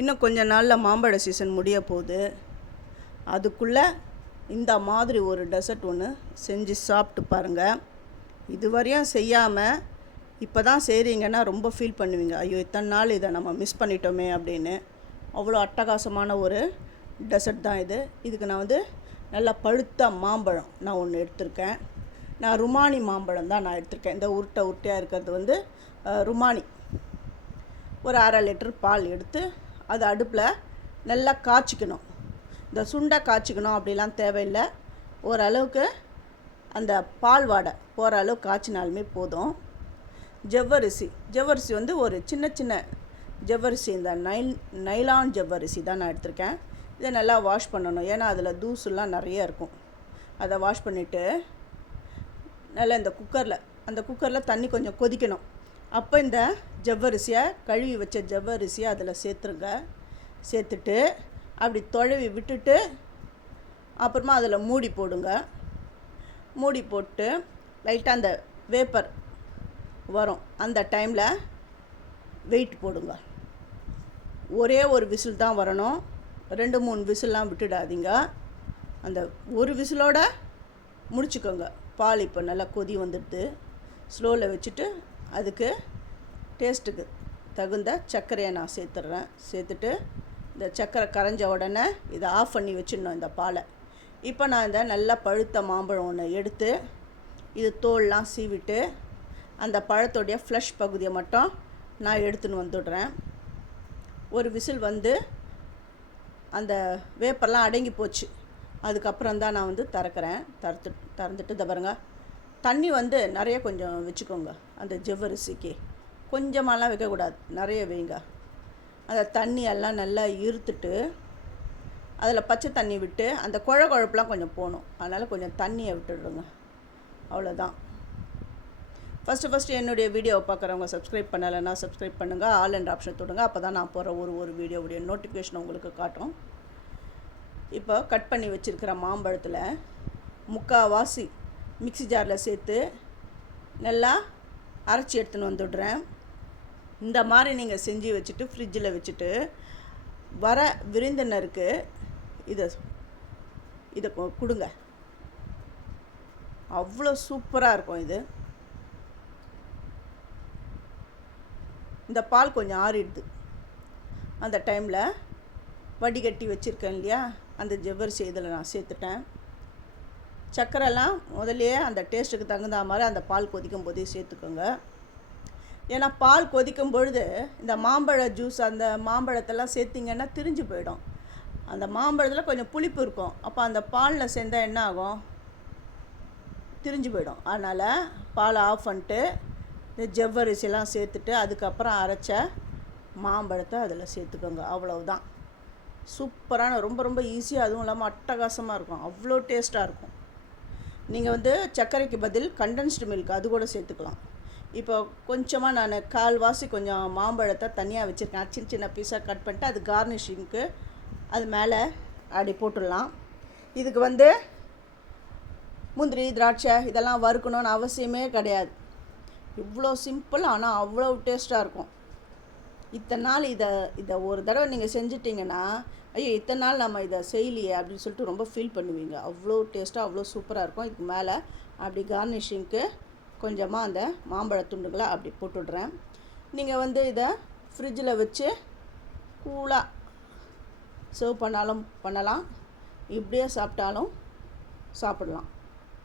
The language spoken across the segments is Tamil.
இன்னும் கொஞ்ச நாளில் மாம்பழ சீசன் முடிய போகுது. அதுக்குள்ளே இந்த மாதிரி ஒரு டெசர்ட் ஒன்று செஞ்சு சாப்பிட்டு பாருங்கள் இதுவரையும் செய்யாமல் இப்போ தான் செய்கிறீங்கன்னா ரொம்ப ஃபீல் பண்ணுவீங்க. ஐயோ இத்தனை நாள் இதை நம்ம மிஸ் பண்ணிட்டோமே அப்படின்னு. அவ்வளோ அட்டகாசமான ஒரு டெசர்ட் தான் இது. இதுக்கு நான் வந்து நல்லா பழுத்த மாம்பழம் நான் ஒன்று எடுத்திருக்கேன். நான் ருமானி மாம்பழம் தான் நான் எடுத்திருக்கேன். இந்த உருட்டை உருட்டையாக இருக்கிறது வந்து ருமானி. ஒரு அரை லிட்டர் பால் எடுத்து அது அடுப்பில் நல்லா காய்ச்சிக்கணும். இந்த சுண்டை காய்ச்சிக்கணும் அப்படிலாம் தேவையில்லை. ஓரளவுக்கு அந்த பால் வாடை போகிற அளவு காய்ச்சினாலுமே போதும். ஜவ்வரிசி ஜவ்வரிசி வந்து ஒரு சின்ன சின்ன ஜவ்வரிசி இந்த நைல் நைலான் ஜவ்வரிசி தான் நான் எடுத்திருக்கேன். இதை நல்லா வாஷ் பண்ணணும். ஏன்னா அதில் தூசுலாம் நிறைய இருக்கும். அதை வாஷ் பண்ணிவிட்டு நல்லா இந்த குக்கரில் அந்த குக்கரில் தண்ணி கொஞ்சம் கொதிக்கணும். அப்போ இந்த ஜவ்வரிசியை கழுவி வச்ச ஜவ்வரிசியை அதில் சேர்த்துருங்க. சேர்த்துட்டு அப்படி தொழவி விட்டுட்டு அப்புறமா அதில் மூடி போடுங்க. மூடி போட்டு லைட்டாக அந்த வேப்பர் வரும். அந்த டைமில் வெயிட் போடுங்க. ஒரே ஒரு விசில் தான் வரணும். ரெண்டு மூணு விசில்லாம் விட்டுடாதீங்க. அந்த ஒரு விசிலோட முடிச்சுக்கோங்க. பால் இப்போ நல்லா கொதி வந்துடுது. ஸ்லோவில் வச்சுட்டு அதுக்கு டேஸ்ட்டுக்கு தகுந்த சர்க்கரையை நான் சேர்த்துட்றேன். சேர்த்துட்டு இந்த சர்க்கரை கரைஞ்ச உடனே இதை ஆஃப் பண்ணி வச்சிடணும் இந்த பாலை. இப்போ நான் இந்த நல்லா பழுத்த மாம்பழம் ஒன்று எடுத்து இது தோல்லாம் சீவிட்டு அந்த பழத்தோடைய ஃப்ளஷ் பகுதியை மட்டும் நான் எடுத்துன்னு வந்துடுறேன். ஒரு விசில் வந்து அந்த வேப்பர்லாம் அடங்கி போச்சு. அதுக்கப்புறம் தான் நான் வந்து திறக்கிறேன். திறத்து திறந்துட்டு இதை பாருங்க. தண்ணி வந்து நிறைய கொஞ்சம் வச்சுக்கோங்க. அந்த ஜவ்வரிசிக்கு. கொஞ்சமாலாம் வைக்கக்கூடாது. நிறைய வைங்க. அந்த தண்ணி எல்லாம் நல்லா இருத்துட்டு அதில் பச்சை தண்ணி விட்டு அந்த குழ குழப்புலாம் கொஞ்சம் போகணும். அதனால் கொஞ்சம் தண்ணியை விட்டுடுங்க. அவ்வளோதான். ஃபஸ்ட்டு ஃபஸ்ட்டு என்னுடைய வீடியோவை பார்க்குறவங்க சப்ஸ்கிரைப் பண்ணலைன்னா சப்ஸ்கிரைப் பண்ணுங்கள் ஆல் அண்ட் ஆப்ஷன் தொடுங்க. அப்போ தான் நான் போகிற ஒரு ஒரு வீடியோவுடைய நோட்டிஃபிகேஷன் உங்களுக்கு காட்டும். இப்போ கட் பண்ணி வச்சுருக்கிற மாம்பழத்தில் முக்கால்வாசி மிக்ஸி ஜாரில் சேர்த்து நல்லா அரைச்சி எடுத்துன்னு வந்துடுறேன் இந்த மாதிரி நீங்கள் செஞ்சு வச்சுட்டு ஃப்ரிட்ஜில் வச்சுட்டு வர விருந்தினருக்கு இதை இதை கொ- கொடுங்க. அவ்வளோ சூப்பராக இருக்கும் இது. இந்த பால் கொஞ்சம் ஆறிடுது. அந்த டைமில் வடிகட்டி வச்சுருக்கேன் இல்லையா? அந்த ஜவ்வரிசி இதில் நான் சேர்த்துட்டேன். சர்க்கரைலாம் முதல்லையே அந்த டேஸ்ட்டுக்கு தகுந்த மாதிரி அந்த பால் கொதிக்கும் போதே சேர்த்துக்கோங்க. ஏன்னா பால் கொதிக்கும் பொழுது இந்த மாம்பழ ஜூஸ் அந்த மாம்பழத்தெல்லாம் சேர்த்திங்கன்னா திரிஞ்சு போயிடும். அந்த மாம்பழத்தில் கொஞ்சம் புளிப்பு இருக்கும். அப்போ அந்த பாலில் சேர்ந்தால் என்ன ஆகும்? திரிஞ்சு போயிடும். அதனால் பாலை ஆஃப் பண்ணிட்டு இந்த ஜவ்வரிசிலாம் சேர்த்துட்டு அதுக்கப்புறம் அரைச்ச மாம்பழத்தை அதில் சேர்த்துக்கோங்க. அவ்வளவுதான். சூப்பரான ரொம்ப ரொம்ப ஈஸியாக அதுவும் இல்லாமல் அட்டகாசமாக இருக்கும். அவ்வளோ டேஸ்ட்டாக இருக்கும். நீங்கள் வந்து சர்க்கரைக்கு பதில் கண்டென்ஸ்டு மில்க் அது கூட சேர்த்துக்கலாம். இப்போ கொஞ்சமாக நான் கால்வாசி கொஞ்சம் மாம்பழத்தை தனியாக வச்சுருக்கேன். சின்ன சின்ன பீஸாக கட் பண்ணிட்டு அது கார்னிஷிங்க்கு அது மேலே அப்படி போட்டுடலாம். இதுக்கு வந்து முந்திரி திராட்சை இதெல்லாம் வறுக்கணும்னு அவசியமே கிடையாது. இவ்வளோ சிம்பிள் ஆனால் அவ்வளோ டேஸ்ட்டாக இருக்கும். இத்தனை நாள் இதை இதை ஒரு தடவை நீங்கள் செஞ்சிட்டிங்கன்னா ஐயோ இத்தனை நாள் நம்ம இதை செய்யலையே அப்படின்னு சொல்லிட்டு ரொம்ப ஃபீல் பண்ணுவீங்க. அவ்வளோ டேஸ்ட்டாக அவ்வளோ சூப்பராக இருக்கும். இதுக்கு மேலே அப்படி கார்னிஷிங்க்கு கொஞ்சமாக அந்த மாம்பழ துண்டுகளை அப்படி போட்டுடுறேன். நீங்கள் வந்து இதை ஃப்ரிட்ஜில் வச்சு கூலாக சர்வ் பண்ணாலும் பண்ணலாம். இப்படியே சாப்பிட்டாலும் சாப்பிடலாம்.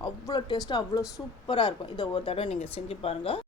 அவ்வளோ டேஸ்ட்டாக அவ்வளோ சூப்பராக இருக்கும். இதை ஒரு தடவை நீங்கள் செஞ்சு பாருங்கள்